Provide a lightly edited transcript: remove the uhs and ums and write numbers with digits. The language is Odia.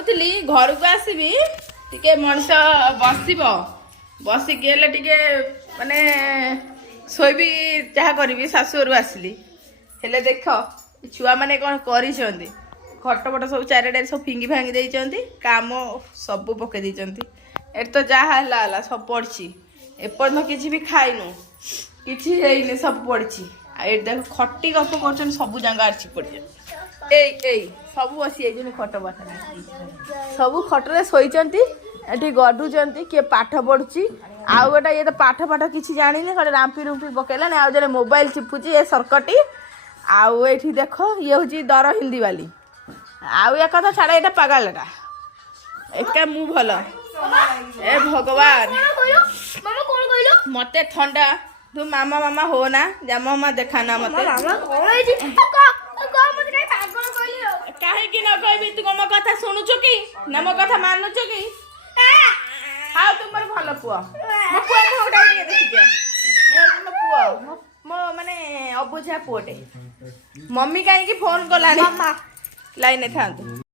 କହୁଥିଲି ଘରକୁ ଆସିବି ଟିକେ ମଣିଷ ବସିବ ବସିକି ହେଲେ ଟିକେ ମାନେ ଶୋଇବି ଯାହା କରିବି ଶାଶୁଘରୁ ଆସିଲି ହେଲେ ଦେଖ ଛୁଆମାନେ କ'ଣ କରିଛନ୍ତି ଖଟ ଫଟ ସବୁ ଚାରିଆଡ଼େ ସବୁ ଫିଙ୍ଗି ଭାଙ୍ଗି ଦେଇଛନ୍ତି କାମ ସବୁ ପକେଇ ଦେଇଛନ୍ତି ଏଠି ତ ଯାହା ହେଲା ହେଲା ସବୁ ପଡ଼ିଛି ଏପର୍ଯ୍ୟନ୍ତ କିଛି ବି ଖାଇନୁ କିଛି ହେଇନି ସବୁ ପଡ଼ିଛି ଆଉ ଏଠି ଦେଖ ଖଟି ଗପ କରୁଛନ୍ତି ସବୁ ଜାଗା ଆସିଛି ପଡ଼ିଛନ୍ତି ଏଇ ସବୁ ବସି ଯାଇଛନ୍ତି ଖଟ ପାଖରେ ସବୁ ଖଟରେ ଶୋଇଛନ୍ତି ଏଠି ଗଡୁଛନ୍ତି କିଏ ପାଠ ପଢୁଛି ଆଉ ଗୋଟେ ଇଏ ତ ପାଠ କିଛି ଜାଣିନି ଗୋଟେ ରାମ୍ପି ରୁମ୍ପି ପକେଇଲାନି ଆଉ ଜଣେ ମୋବାଇଲ ଚିପୁଛି ଏ ସରକଟି ଆଉ ଏଠି ଦେଖ ଇଏ ହଉଛି ଦର ହିନ୍ଦୀ ବାଲି ଆଉ ଏକ କଥା ଛାଡ଼ ଏଇଟା ପାଗାଳଟା ଏକା ମୁଁ ଭଲ ଏ ଭଗବାନ ମତେ ଥଣ୍ଡା ତୁ ମାମା ମାମା ହୋ ନା ଜାମା ମାମା ଦେଖାନା ମତେ କାହିଁକି ନ କହିବି ତୁ ମୋ କଥା ଶୁଣୁଛୁ କି ନା ମୋ କଥା ମାନୁଛୁ କି ଆଉ ତୁମର ଭଲ ପୁଅ ମୋ ପୁଅ ଟିକେ ଦେଖିଦିଅ ମୋ ପୁଅ ମୋ ମାନେ ଅବୁଝା ପୁଅଟେ ମମି କାହିଁକି ଫୋନ କଲାଣି ଲାଇନରେ ଥାନ୍ତୁ।